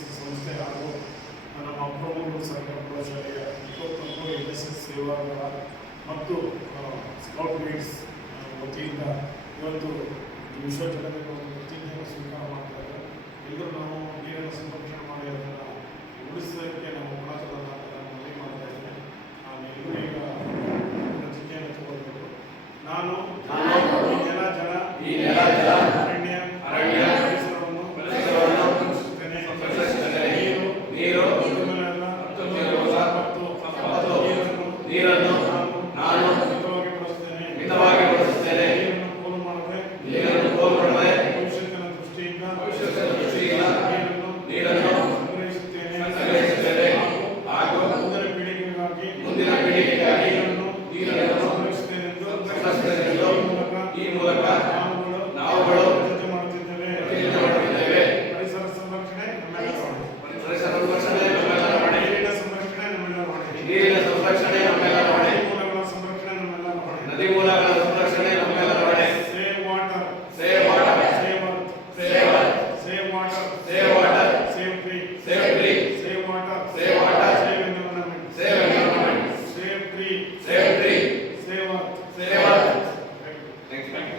C ಸಂಸ್ಥೆ ಹಾಗೂ ನಮ್ಮ ಪ್ರಮುಖರು ಸರ್ಕಾರ ಪ್ರೌಢಶಾಲೆಯ 23 NSS ಸೇವಾದಳ ಮತ್ತು ಸ್ಕೌಟ್ ಗೈಡ್ಸ್ ವತಿಯಿಂದ ಇವತ್ತು ವಿಶ್ವಜನತೆಗೆ ಒಂದು ಪ್ರತಿಜ್ಞೆಯನ್ನು ಸ್ವೀಕಾರ ಮಾಡ್ತಾರೆ. ಎಲ್ಲರೂ ನಾವು ನೀರನ್ನು ಸಂರಕ್ಷಣೆ ಮಾಡಿ ಅದನ್ನು ಉಳಿಸೋದಕ್ಕೆ ನಾವು